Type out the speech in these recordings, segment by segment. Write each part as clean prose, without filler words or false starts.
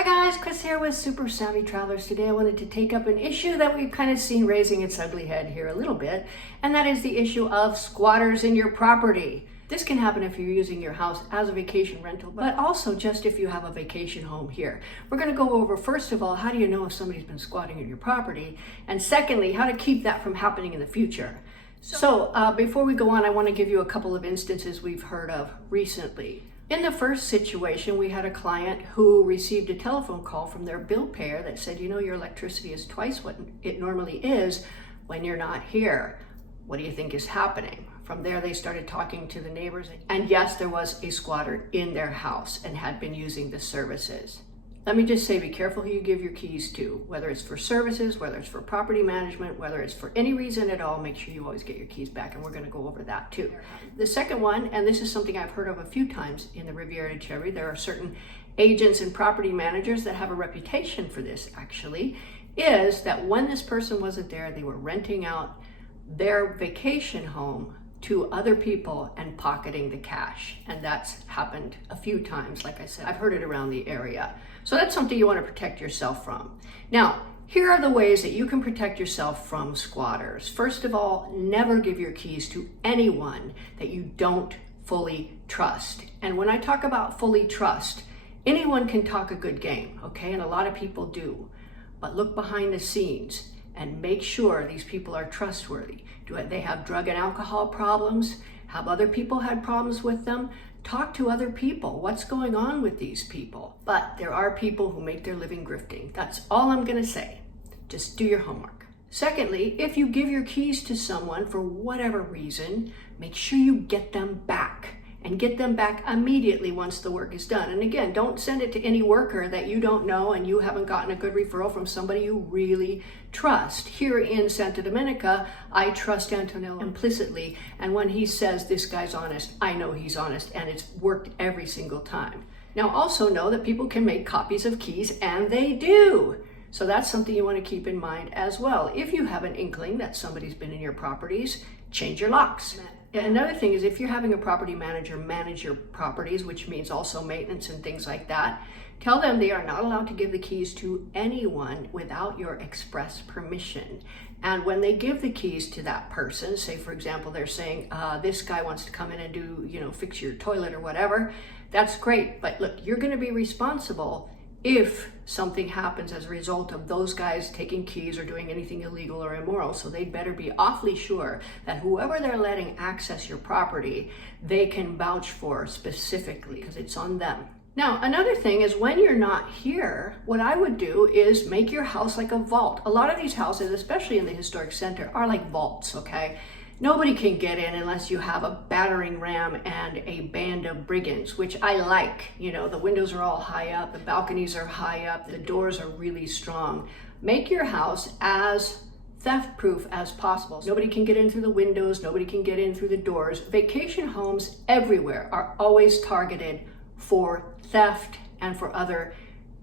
Hi guys, Chris here with Super Savvy Travelers. Today I wanted to take up an issue that we've kind of seen raising its ugly head here a little bit, and that is the issue of squatters in your property. This can happen if you're using your house as a vacation rental, but also just if you have a vacation home here. We're going to go over, first of all, how do you know if somebody's been squatting in your property? And secondly, how to keep that from happening in the future. So before we go on, I want to give you a couple of instances we've heard of recently. In the first situation, we had a client who received a telephone call from their bill payer that said, your electricity is twice what it normally is when you're not here. What do you think is happening? From there, they started talking to the neighbors. And yes, there was a squatter in their house and had been using the services. Let me just say, be careful who you give your keys to, whether it's for services, whether it's for property management, whether it's for any reason at all. Make sure you always get your keys back, and we're going to go over that too. The second one, and this is something I've heard of a few times in the Riviera di Chiavari, there are certain agents and property managers that have a reputation for this actually, is that when this person wasn't there, they were renting out their vacation home to other people and pocketing the cash. And that's happened a few times. Like I said, I've heard it around the area. So that's something you want to protect yourself from. Now, here are the ways that you can protect yourself from squatters. First of all, never give your keys to anyone that you don't fully trust. And when I talk about fully trust, anyone can talk a good game, okay? And a lot of people do. But look behind the scenes and make sure these people are trustworthy. Do they have drug and alcohol problems? Have other people had problems with them? Talk to other people. What's going on with these people? But there are people who make their living grifting. That's all I'm going to say. Just do your homework. Secondly, if you give your keys to someone for whatever reason, make sure you get them back. And get them back immediately once the work is done. And again, don't send it to any worker that you don't know and you haven't gotten a good referral from somebody you really trust. Here in Santa Dominica, I trust Antonello implicitly. And when he says this guy's honest, I know he's honest, and it's worked every single time. Now also know that people can make copies of keys, and they do. So that's something you want to keep in mind as well. If you have an inkling that somebody's been in your properties, change your locks. Another thing is if you're having a property manager manage your properties, which means also maintenance and things like that, tell them they are not allowed to give the keys to anyone without your express permission. And when they give the keys to that person, say for example, they're saying, this guy wants to come in and do, fix your toilet or whatever, that's great. But look, you're going to be responsible if something happens as a result of those guys taking keys or doing anything illegal or immoral. So they'd better be awfully sure that whoever they're letting access your property, they can vouch for specifically because it's on them. Now, another thing is when you're not here, what I would do is make your house like a vault. A lot of these houses, especially in the historic center, are like vaults, okay? Nobody can get in unless you have a battering ram and a band of brigands, which I like. The windows are all high up, the balconies are high up, the doors are really strong. Make your house as theft-proof as possible. Nobody can get in through the windows, nobody can get in through the doors. Vacation homes everywhere are always targeted for theft and for other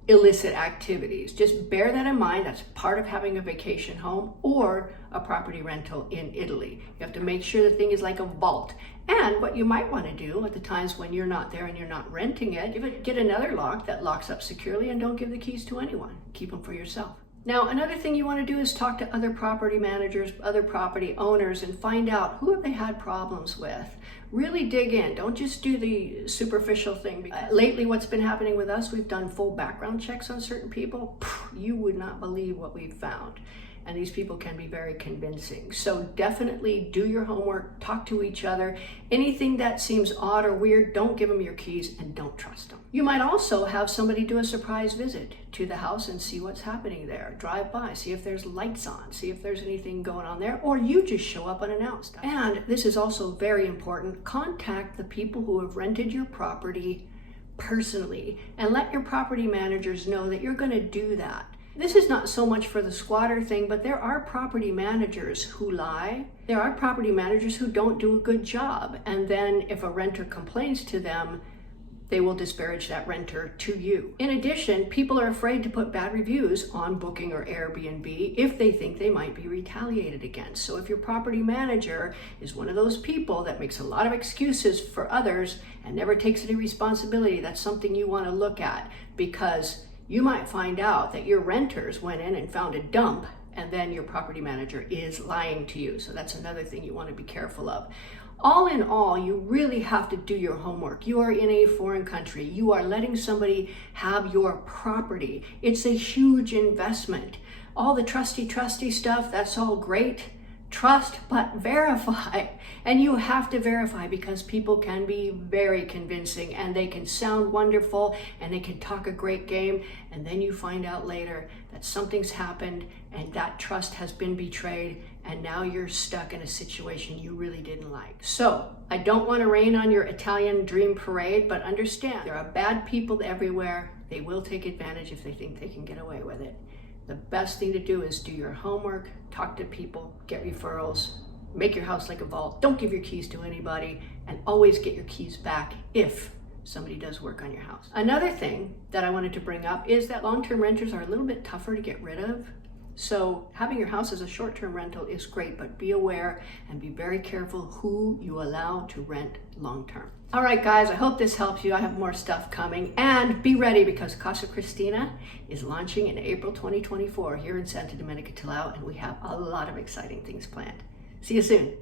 illicit activities. Just bear that in mind. That's part of having a vacation home or a property rental in Italy. You have to make sure the thing is like a vault. And what you might want to do at the times when you're not there and you're not renting it, get another lock that locks up securely, and don't give the keys to anyone. Keep them for yourself. Now, another thing you want to do is talk to other property managers, other property owners, and find out who have they had problems with. Really dig in. Don't just do the superficial thing. Lately, what's been happening with us, we've done full background checks on certain people. You would not believe what we've found. And these people can be very convincing. So definitely do your homework, talk to each other. Anything that seems odd or weird, don't give them your keys and don't trust them. You might also have somebody do a surprise visit to the house and see what's happening there. Drive by, see if there's lights on, see if there's anything going on there, or you just show up unannounced. And this is also very important, contact the people who have rented your property personally and let your property managers know that you're going to do that. This is not so much for the squatter thing, but there are property managers who lie. There are property managers who don't do a good job. And then if a renter complains to them, they will disparage that renter to you. In addition, people are afraid to put bad reviews on Booking or Airbnb if they think they might be retaliated against. So if your property manager is one of those people that makes a lot of excuses for others and never takes any responsibility, that's something you want to look at, because you might find out that your renters went in and found a dump, and then your property manager is lying to you. So that's another thing you want to be careful of. All in all, you really have to do your homework. You are in a foreign country. You are letting somebody have your property. It's a huge investment. All the trusty stuff, that's all great. Trust, but verify. And you have to verify, because people can be very convincing and they can sound wonderful and they can talk a great game, and then you find out later that something's happened and that trust has been betrayed, and now you're stuck in a situation you really didn't like. So I don't want to rain on your Italian dream parade, but understand there are bad people everywhere. They will take advantage if they think they can get away with it. The best thing to do is do your homework, talk to people, get referrals, make your house like a vault. Don't give your keys to anybody, and always get your keys back if somebody does work on your house. Another thing that I wanted to bring up is that long-term renters are a little bit tougher to get rid of. So having your house as a short-term rental is great, but be aware and be very careful who you allow to rent long-term. All right, guys, I hope this helps you. I have more stuff coming, and be ready, because Casa Cristina is launching in April 2024 here in Santa Domenica Tilao, and we have a lot of exciting things planned. See you soon.